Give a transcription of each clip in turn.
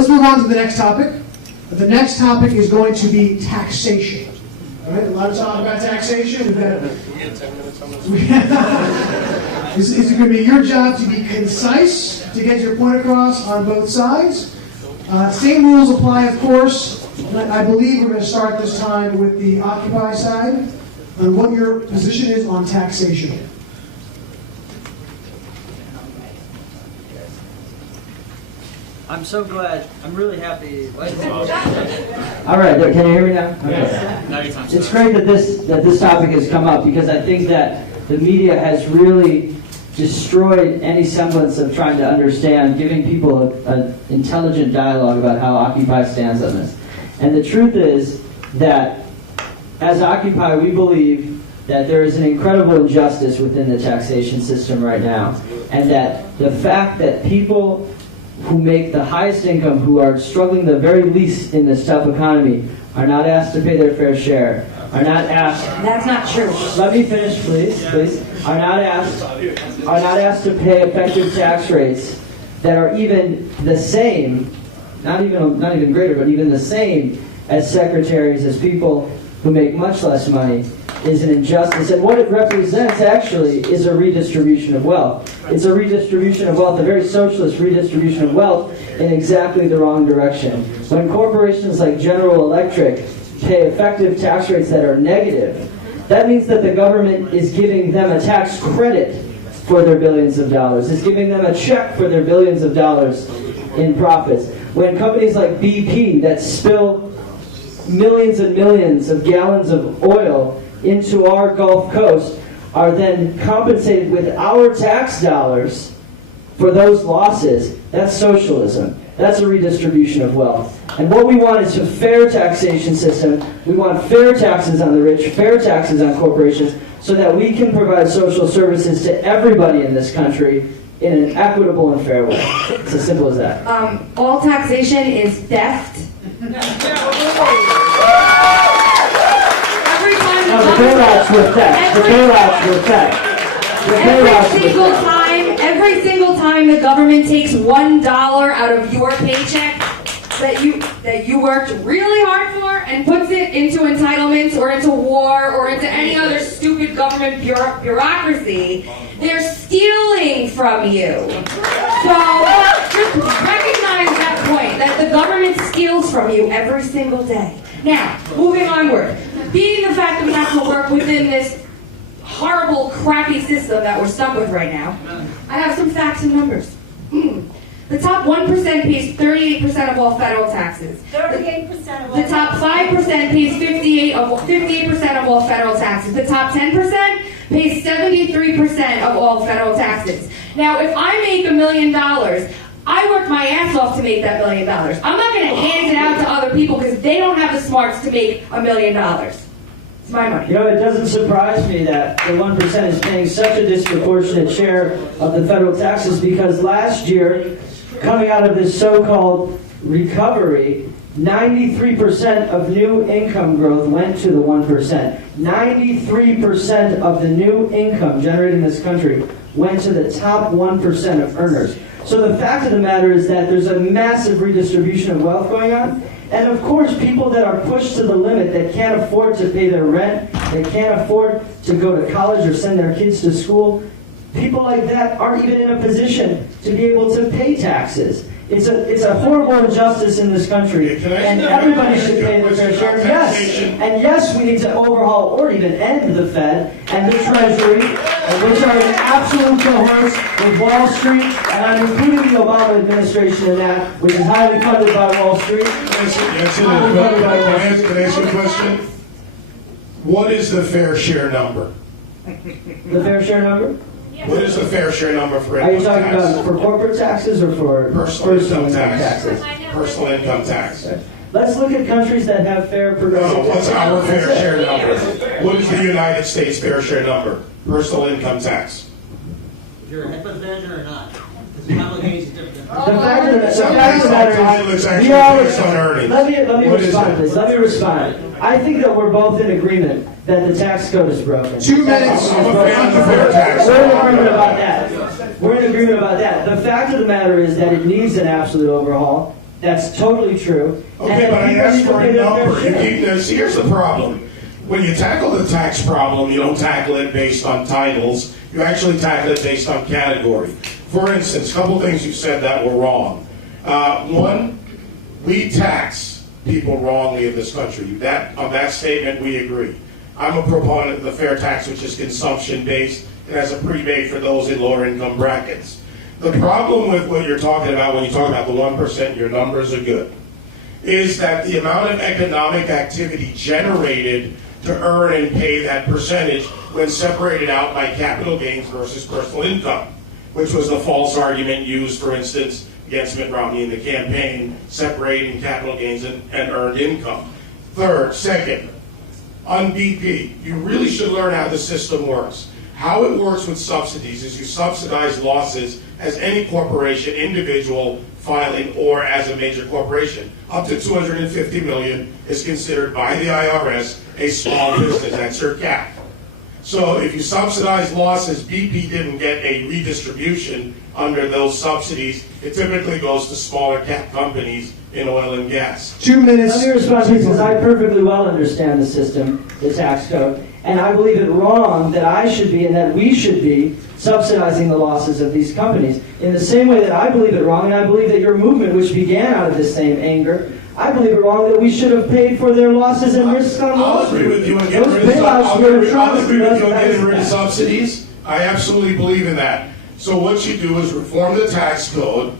let's move on to the next topic. The next topic is going to be taxation. All right, a lot of talk about taxation. We've got. It's going to be your job to be concise, to get your point across on both sides. Same rules apply, of course. I believe we're going to start this time with the Occupy side on what your position is on taxation. I'm so glad. I'm really happy. All right, can you hear me now? Okay. Yes. It's great that this topic has come up because I think that the media has really destroyed any semblance of trying to understand, giving people an intelligent dialogue about how Occupy stands on this. And the truth is that as Occupy, we believe that there is an incredible injustice within the taxation system right now, and that the fact that people who make the highest income, who are struggling the very least in this tough economy, are not asked to pay their fair share, are not asked... That's not true. Let me finish, please. Are not asked to pay effective tax rates that are even the same, not even greater, but even the same as secretaries, as people who make much less money, is an injustice. And what it represents, actually, is a redistribution of wealth. It's a redistribution of wealth, a very socialist redistribution of wealth in exactly the wrong direction. When corporations like General Electric pay effective tax rates that are negative, that means that the government is giving them a tax credit for their billions of dollars. It's giving them a check for their billions of dollars in profits. When companies like BP that spill millions and millions of gallons of oil into our Gulf Coast are then compensated with our tax dollars for those losses, that's socialism. That's a redistribution of wealth. And what we want is a fair taxation system. We want fair taxes on the rich, fair taxes on corporations, so that we can provide social services to everybody in this country in an equitable and fair way. It's as simple as that. All taxation is theft. No, the bailouts were theft. The bailouts were theft. Every single time the government takes $1 out of your paycheck that you worked really hard for and puts it into entitlements or into war or into any other stupid government bureaucracy, they're stealing from you. So just recognize that point, that the government steals from you every single day. Now, moving onward. Being the fact that we have to work within this horrible, crappy system that we're stuck with right now, I have some facts and numbers. The top 1% pays 38% of all federal taxes. 38% of all. The top 5% pays 58% of all federal taxes. The top 10% pays 73% of all federal taxes. Now, if I make $1 million, I worked my ass off to make that $1 million. I'm not going to hand it out to other people because they don't have the smarts to make $1 million. It's my money. You know, it doesn't surprise me that the 1% is paying such a disproportionate share of the federal taxes, because last year, coming out of this so-called recovery, 93% of new income growth went to the 1%. 93% of the new income generated in this country went to the top 1% of earners. So the fact of the matter is that there's a massive redistribution of wealth going on. And of course, people that are pushed to the limit, that can't afford to pay their rent, that can't afford to go to college or send their kids to school, people like that aren't even in a position to be able to pay taxes. It's a horrible injustice in this country, and everybody should pay their fair share. Yes, and yes, we need to overhaul or even end the Fed and the Treasury, which are in absolute cohorts with Wall Street, and I'm including the Obama administration in that, which is highly funded by Wall Street. Can I ask you a question? What is the fair share number? The fair share number? What is the fair share number for Are you income talking tax? about for corporate taxes or for Personal income taxes? Personal income tax. Let's look at countries that have fair progressive No, what's tax. our fair share number? What is the United States fair share number? Personal income tax. If you're a HIPAA vendor or not. Because complicates is different. The fact of the matter is, actually we all, based on earnings. let me What is respond, it? please. Let me respond. I think that we're both in agreement that the tax code is broken. 2 minutes. I'm a fan of the fair tax. We're in agreement about that. We're in agreement about that. The fact of the matter is that it needs an absolute overhaul. That's totally true. Okay, And but I people asked need to for pay a their number. fair share. You keep, here's the problem. When you tackle the tax problem, you don't tackle it based on titles. You actually tackle it based on category. For instance, a couple things you said that were wrong. One, we tax people wrongly in this country. On that statement, we agree. I'm a proponent of the fair tax, which is consumption-based. It has a pre-made for those in lower income brackets. The problem with what you're talking about when you talk about the 1%, your numbers are good, is that the amount of economic activity generated to earn and pay that percentage when separated out by capital gains versus personal income, which was the false argument used, for instance, against Mitt Romney in the campaign, separating capital gains and earned income. Second, on BP, you really should learn how the system works. How it works with subsidies is you subsidize losses as any corporation, individual, filing, or as a major corporation. Up to $250 million is considered by the IRS a small business. That's your cap. So if you subsidize losses, BP didn't get a redistribution under those subsidies. It typically goes to smaller cap companies in oil and gas. 2 minutes. Let me respond to this, because I perfectly well understand the system, the tax code, and I believe it wrong that I should be and that we should be subsidizing the losses of these companies. In the same way that I believe it wrong, and I believe that your movement, which began out of this same anger, I believe it wrong that we should have paid for their losses and risks on Wall I'll Street. agree with you on Those getting rid of bailouts were I'll agree with you on atrocious. getting rid of subsidies. I absolutely believe in that. So what you do is reform the tax code,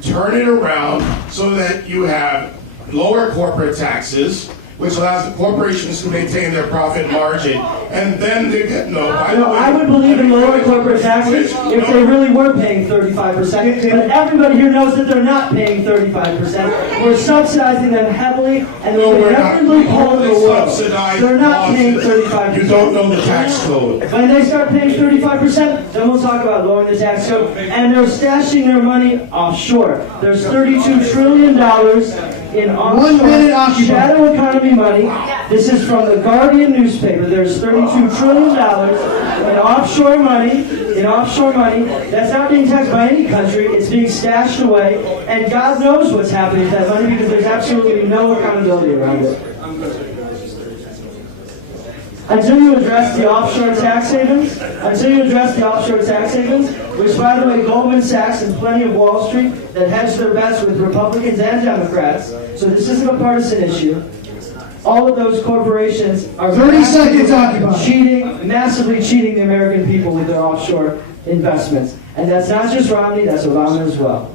turn it around so that you have lower corporate taxes, which allows the corporations to maintain their profit margin, and then they get I would believe in lower corporate taxes if they really were paying 35%, but everybody here knows that they're not paying 35%. We're subsidizing them heavily, and No, they're we're not. every loophole in the world. Subsidized They're not paying losses. 35%. You don't know the tax code. When they start paying 35%, then we'll talk about lowering the tax code. And they're stashing their money offshore. There's $32 trillion in 1 minute offshore occupied. shadow economy money. This is from the Guardian newspaper. There's $32 trillion in offshore money. That's not being taxed by any country. It's being stashed away. And God knows what's happening to that money because there's absolutely no accountability around it. Until you address the offshore tax havens, which, by the way, Goldman Sachs and plenty of Wall Street that hedge their bets with Republicans and Democrats, so this isn't a partisan issue. All of those corporations are 30 seconds occupied. massively cheating the American people with their offshore investments. And that's not just Romney, that's Obama as well.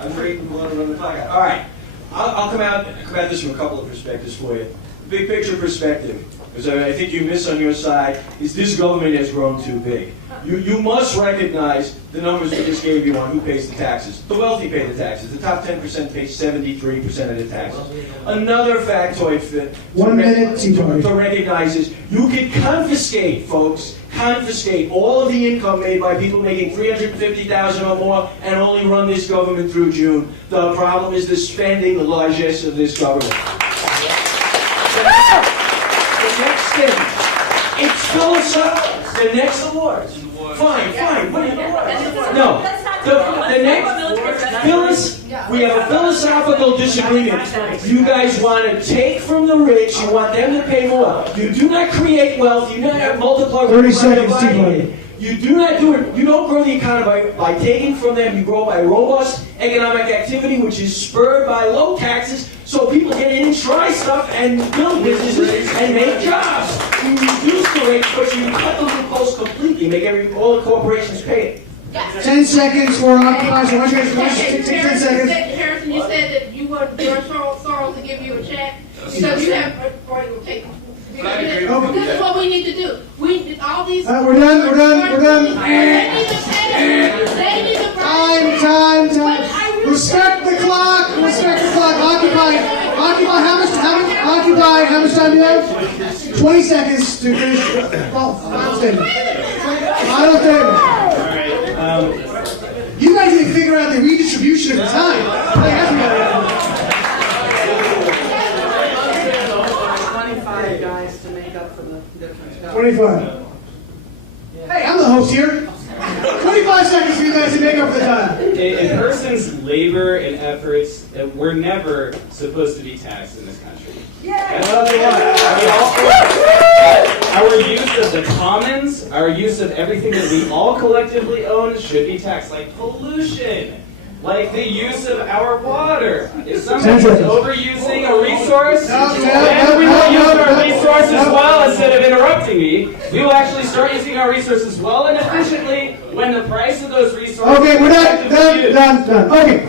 I'm reading one of the clock. All right. I'll come at this from a couple of perspectives for you. Big picture perspective, because I think you miss on your side, is this government has grown too big. You must recognize the numbers we just gave you on who pays the taxes. The wealthy pay the taxes. The top 10% pay 73% of the taxes. Another factoid 1 minute, to recognize is you can confiscate, folks, confiscate all of the income made by people making $350,000 or more and only run this government through June. The problem is the spending, the largesse of this government. The next thing, it's philosophical. The next awards. Fine. What are you doing? No. The next, we have a philosophical disagreement. You guys want to take from the rich. You want them to pay more. You do not create wealth. You do not multiply. 30 seconds, You do not do it. You don't grow the economy by taking from them. You grow by robust economic activity, which is spurred by low taxes, so people get in and try stuff and build businesses and make jobs. You reduce the rates, but you cut the loopholes completely. Make all the corporations pay it. 10 seconds for occupiers. Why don't you guys take 10 seconds? Harrison, you said that you want your Soros to give you a check. So you have, or you will take. This is what we need to do. We need all these. We're done. They need to pay. They need to pay. Time. Respect the clock. Occupy. How much time do you have? 20 seconds to finish. Final statement. You guys need to figure out the redistribution of the time. 25 guys to make up for the difference. 25. Hey, I'm the host here. 25 seconds for you guys to make up for the time. A person's labor and efforts were never supposed to be taxed in this country. That's what they want. Our use of the commons, our use of everything that we all collectively own should be taxed, like pollution, like the use of our water. If somebody's overusing a resource, then we will use our resources well instead of interrupting me. We will actually start using our resources well and efficiently when the price of those resources. Okay, we're not done. Okay.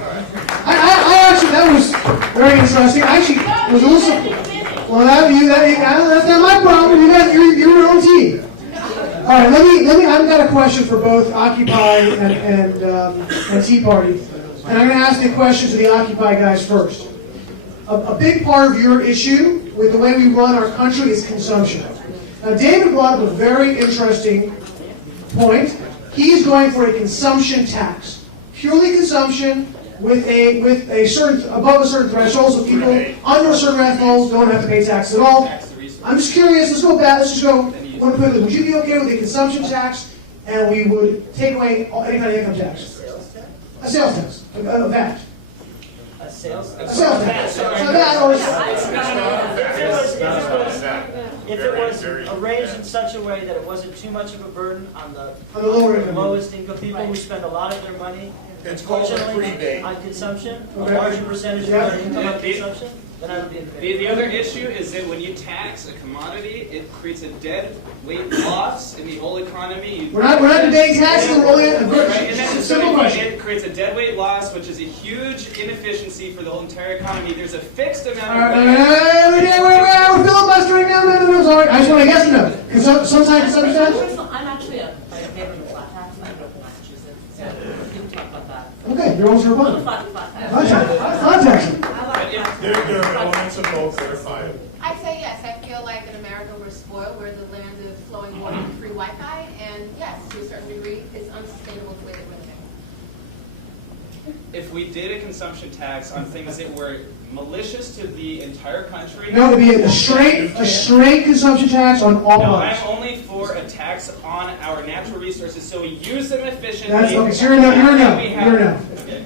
I actually, that was very interesting. I actually was a little. Well, that's not my problem. You guys, you're your own team. All right, let me. I've got a question for both Occupy and Tea Party, and I'm going to ask the question to the Occupy guys first. A big part of your issue with the way we run our country is consumption. Now, David brought up a very interesting point. He's going for a consumption tax, purely consumption. With a certain above a certain threshold, so people under a certain threshold don't have to pay tax at all. I'm just curious. Let's go back. Let's just go one quickly. Would you be okay with a consumption tax, and we would take away any kind of income tax? A sales tax, a VAT. A sales tax. A sales tax. So that or if it was arranged in such a way that it wasn't too much of a burden on the lower income lowest income people who spend a lot of their money, unfortunately, on consumption, a larger percentage of their income on consumption, then I would be in favor. The other issue is that when you tax a commodity, it creates a dead weight loss in the whole economy. We're not debating taxes. We're only Right, and then a simple question. it creates a dead weight loss, which is a huge inefficiency for the whole entire economy. There's a fixed amount of We're filibustering now. No, sorry. I just want a yes or no. Sometimes consumption tax. I'm actually a favor of flat tax, and I grew up in Massachusetts, so we can talk about that. Okay, you're almost for I'm a fun. flat tax. Flat tax. There are elements of both that are fine. I'd say yes. I feel like in America we're spoiled. We're the land of flowing water and free Wi-Fi, and yes, to a certain degree, it's unsustainable the way that we're living. If we did a consumption tax on things that were malicious to the entire country. No, it'd be a straight consumption tax on all No, products. I'm only for a tax on our natural resources, so we use them efficiently. That's okay. So you're a no. You're a no. Okay.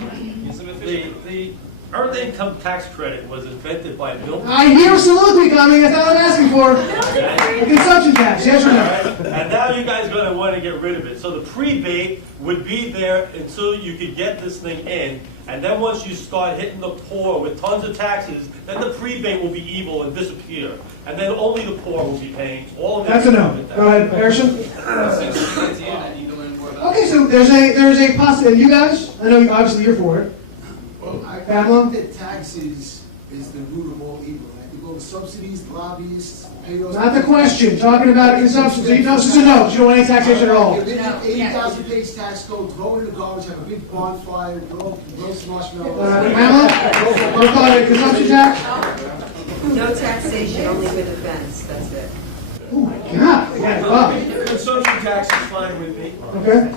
Use them efficiently. The earned income tax credit was invented by Milton. I hear soliloquy coming. That's not what I'm asking for. A consumption tax. Yes or no? And now you guys are going to want to get rid of it. So the prebate would be there until you could get this thing in. And then once you start hitting the poor with tons of taxes, then the prebate will be evil and disappear. And then only the poor will be paying all of That's a no. Go ahead, Harrison. Okay, so there's a possibility. You guys, I know obviously you're for it. Well, I Pamela? think that taxes is the root of all evil. I think all the subsidies, lobbyists, pay those. Not the question. Talking about consumption. So you know, this is a no. You don't want any taxation at all. If they have 80,000 page tax code, throw it in the garbage, have a big bonfire, roast marshmallows. Pamela, we'll call it a consumption tax. No taxation, only with offense, that's it. Oh my God. Yeah, Consumption tax is fine with me. okay.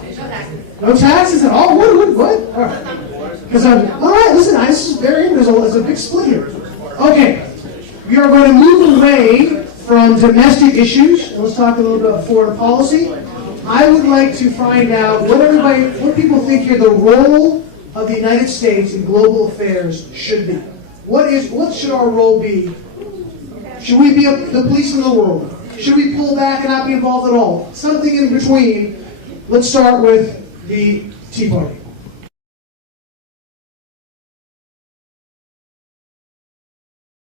No taxes at all? What? All right. All right, listen, this is very, there's a big split here. Okay. We are going to move away from domestic issues, and let's talk a little bit about foreign policy. I would like to find out what people think here the role of the United States in global affairs should be. What should our role be? Should we be the police of the world? Should we pull back and not be involved at all? Something in between. Let's start with the Tea Party.